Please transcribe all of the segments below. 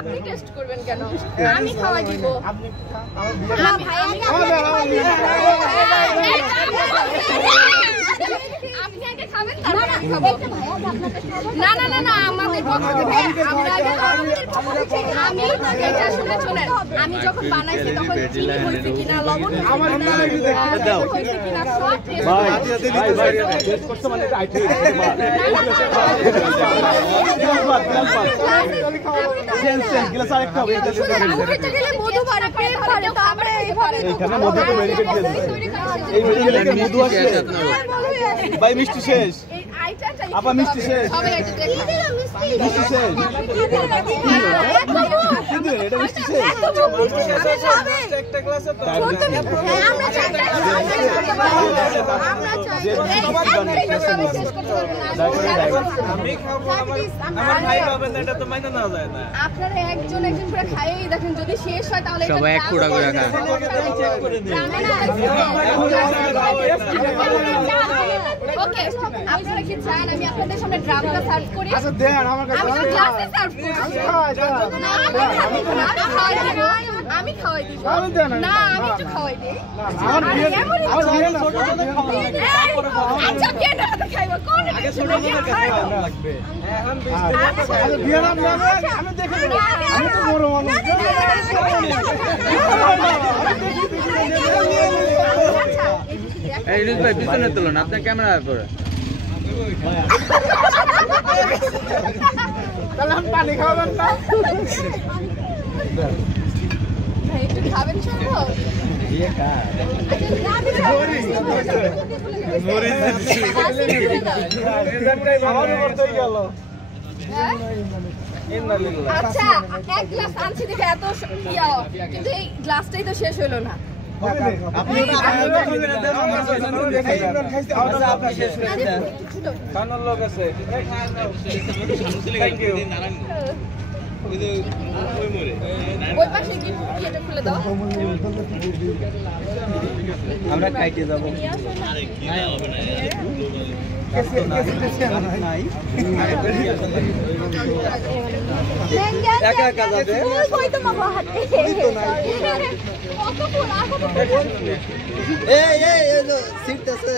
আপনি টেস্ট করবেন কেন? আমি খাওয়াই দিব। আপনি আপনি আগে খাবেন তারপর আমি খাবো। না না না না আমাদের পক্ষ থেকে আমরা আগে আমি এটা শুনে শুনেন আমি যখন বানাইছি তখন চিনি হইছে কিনা লবণ হইছে কিনা সব টেস্ট ভাই টেস্ট করতে মানে এটা আইতে গ্লাস আরেকটা হবে এটা গেলে মধু ভরে পেট ভরে তো আমরা এইভাবে এখানে মধু তো মেডিকেট দিয়ে এই মেডিকেটে মধু আছে ভাই মিষ্টি শেষ আপা মিষ্টি শেষ সবাই একটু দেখো মিষ্টি শেষ কিন্তু এটা মিষ্টি শেষ একটা গ্লাস তো আমরা চাইতে আমরা চাইতে আমি খাবো আমার ভাই পাবেন এটা তো মাইনা না যায় না আপনারা একজন একজন করে খাইয়েই দেখেন যদি শেষ হয় তাহলে সবাই এক কুড়া করে খায় চেক করে দেন ওকে আপনারা কি চান আমি আপনাদের সামনে ড্রামটা সার্ভ করি আচ্ছা দেন আমার কাছে আমি তো গ্লাসে সার্ভ করি আমি খাওয়াই দিব না আমি একটু খাওয়াই দেই আমার বিয়ে ছোট ছোট খাওয়া আচ্ছা কেন এত খাইবো কোন আগে ছোট ছোট খাওয়া লাগবে এখন আচ্ছা বিয়ে নাম আমি দেখে দেব আমি তো বড় মানুষ এই ভাই পিছনে তুলুন আপনার ক্যামেরা করে তাহলে আমি পানি খাবেন না ভাই একটু খাবেন শুনবো ये का আচ্ছা এক গ্লাস আনছি দেখে এত কিন্তু এই গ্লাসটাই তো শেষ হলো না আপনি কানোর লোক আছে ওই পাশে কি এটা খুলে দাও আমরা খাইতে যাব একা একা যাবে এই এই এই যে সিট আছে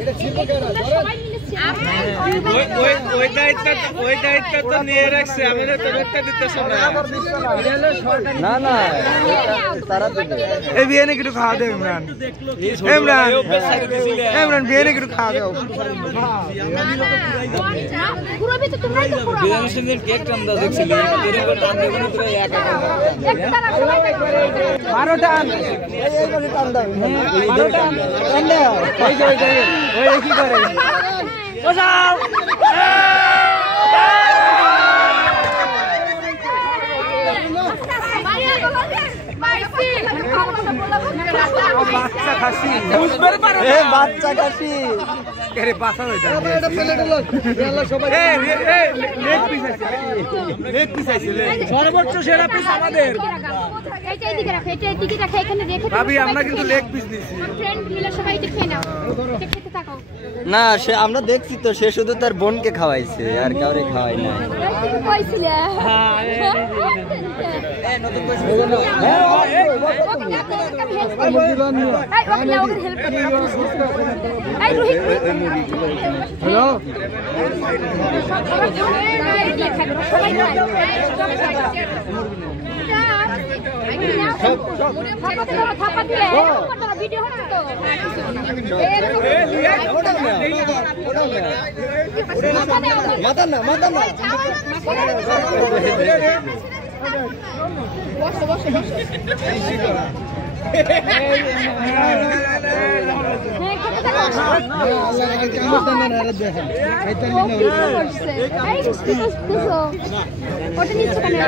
এটা ছিল কেন ওই দায়িত্ব তো নিয়ে রাখছে আমি তো একটা দিতেছ না না তারা এই বিয়ানে একটু খাওয়া দে ইমরান ইমরান বিয়ানে একটু খাওয়া দাও পুরো ভিতর তোমরাই তো পুরো বিয়ানের সঙ্গে কেক টান্দা দেখছিলি এরকম টান্দা করে পুরো একা মারো টান এই করে টান্দা মারো টান টান্দা ওই কি করে বসাও বাচ্চা খাসি বুঝতে পারো এ বাচ্চা খাসি আরে বাসা হই যায় এটা প্লেটে লও আল্লাহ সবাই এই লেগ পিস আছে সর্বোচ্চ সেরা পিস আমাদের এইটা এদিকে রাখো এটা এদিকে রাখো এখানে রেখে ভাবি আমরা কিন্তু লেগ পিস নিছি ফ্রেন্ড মিলে সবাই এটা খেয়ে নাও খেতে থাকো না সে আমরা দেখছি তো সে শুধু তার বোনকে খাওয়াইছে আর কাউরে খাওয়াই না কইছিল হ্যাঁ এই নতুন কইছিল এই ওকে হেল্প করো এই রোহিত হ্যালো মাথা না বসো বসো বসো ওটা নিচ্ছে কেন